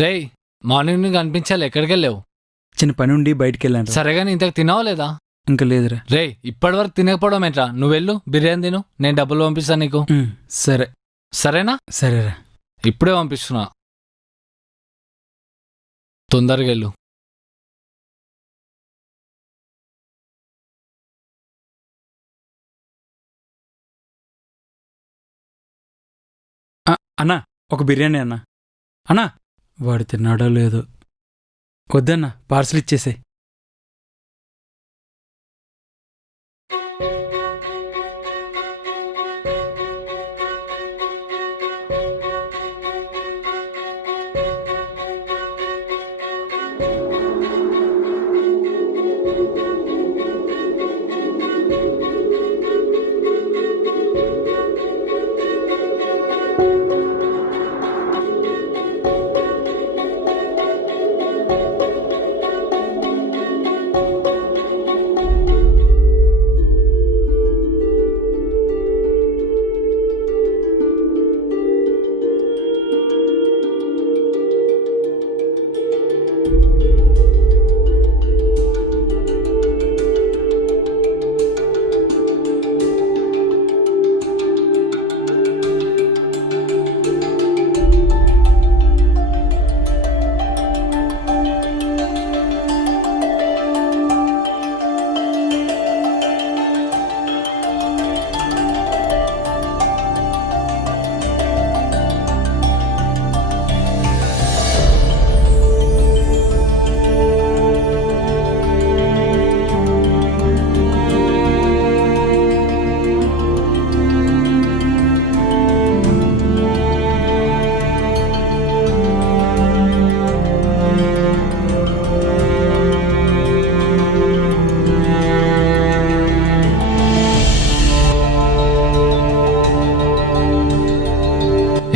రేయ్, మార్నింగ్ నువ్వు కనిపించాలి, ఎక్కడికి వెళ్ళావు? చిన్న పని ఉండి బయటికి వెళ్ళాను. సరేగాని ఇంతకు తినావా లేదా? ఇంకా లేదురా. రేయ్, ఇప్పటివరకు తినకపోవడం ఏంట్రా? నువ్వు వెళ్ళు, బిర్యానీ తిను, నేను డబ్బులు పంపిస్తాను నీకు. సరే. సరేనా? సరేరా. ఇప్పుడే పంపిస్తున్నా, తొందరగా వెళ్ళు. అన్నా, ఒక బిర్యానీ అన్నా. అన్నా, వాడు తిన్నాడో లేదో. వద్దన్నా, పార్సల్ ఇచ్చేసాయి.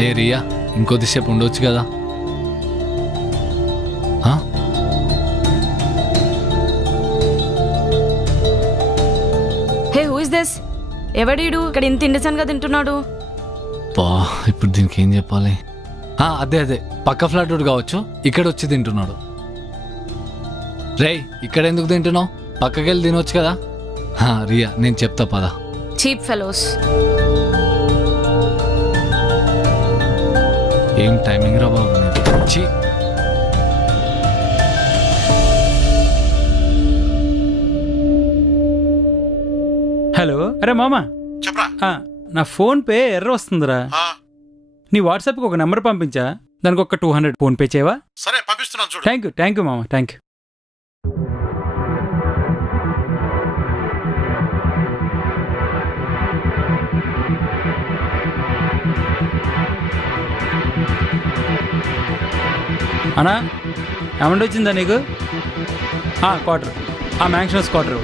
ఏ రియా, ఇంకొద్దిసేపు ఉండొచ్చు కదా? హే, హూ ఇస్ దిస్? ఎవడీడు ఇక్కడ ఇంత ఇండిసెంట్గా తింటున్నాడు? బా, ఇప్పుడు దీనికి ఏం చెప్పాలి? అదే అదే, పక్క ఫ్లాట్ కావచ్చు, ఇక్కడ వచ్చి తింటున్నాడు. రేయ్, ఇక్కడ ఎందుకు తింటున్నావు? పక్కకెళ్ళి తినొచ్చు కదా. రియా, నేను చెప్తా పదా. Cheap fellows. ఏం టైమింగ్ రా బాబు నీది. హలో. అరే మామా, చెప్పరా. నా ఫోన్ పే ఎర్ర వస్తుందిరా. నీ వాట్సాప్కి ఒక నెంబర్ పంపించా, దానికి ఒక 200 ఫోన్ పే చేయవా? సరే, పంపిస్తున్నాను చూడు. థ్యాంక్ యూ మామా, థ్యాంక్ యూ. అన్నా, అమౌంట్ వచ్చిందా నీకు? Quarter, Maximus quarter.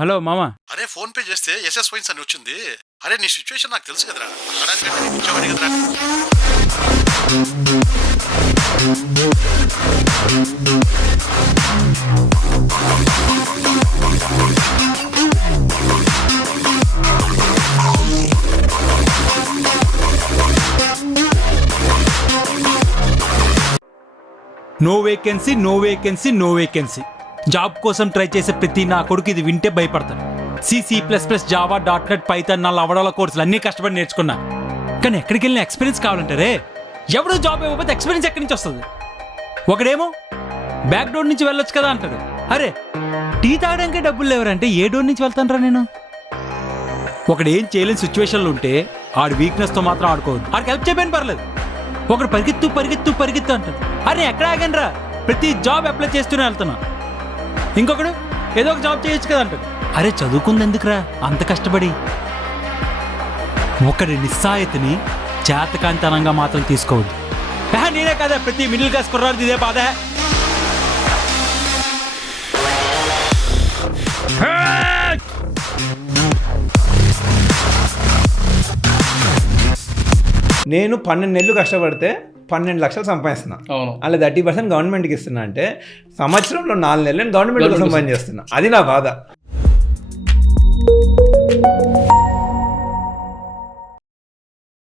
హలో మామా. అరే, ఫోన్ పే చేస్తే ఎస్ఎస్ వైన్స్ అని వచ్చింది. అరే, నీ సిచ్యువేషన్ నాకు తెలుసు కదరా. అడగడానికంటే ఇచ్చేవాడి కదరా. No vacancy, no vacancy, no vacancy. Job కోసం ట్రై చేసే ప్రతి నా కొడుకు ఇది వింటే భయపడతాడు. C++, జావా, .NET, పైథాన్, నా లవడాల కోర్సులు అన్నీ కష్టపడి నేర్చుకున్నా. కానీ ఎక్కడికి వెళ్ళిన ఎక్స్పీరియన్స్ కావాలంటారే. ఎవడో జాబ్ ఇవ్వకపోతే ఎక్స్పీరియన్స్ ఎక్కడి నుంచి వస్తుంది? ఒకడేమో బ్యాక్ డోర్ నుంచి వెళ్ళొచ్చు కదా అంటాడు. అరే, టీ తాగడానికే డబ్బులు లేవరంటే ఏ డోర్ నుంచి వెళ్తానరా నేను? ఒకడు ఏం చేయలేని సిచ్యువేషన్లు ఉంటే ఆడి వీక్నెస్తో మాత్రం ఆడుకోవద్దు. ఆడికి హెల్ప్ చేయని పర్లేదు. ఒకడు పరిగెత్తు పరిగెత్తు పరిగెత్తు అంటాడు. అరే, ఎక్కడ ఆగనరా, ప్రతి జాబ్ అప్లై చేస్తూనే వెళ్తున్నా. ఇంకొకడు ఏదో ఒక జాబ్ చేయొచ్చు కదా అంటాడు. అరే, చదువుకుంది ఎందుకురా అంత కష్టపడి? ఒకడి నిస్సాయతని చేతకాంతనంగా మాత్రం తీసుకోవద్దు. నేనే కదా ప్రతి మిడిల్ క్లాస్ కుర్రాడిది ఇదే బాధ. నేను 12 నెలలు కష్టపడితే 12 లక్షలు సంపాదిస్తున్నా, అవును. అలా 30% గవర్నమెంట్కి ఇస్తున్నా అంటే సంవత్సరంలో 4 నెలలు నేను గవర్నమెంట్ కోసం పని చేస్తున్నా. అది నా బాధ.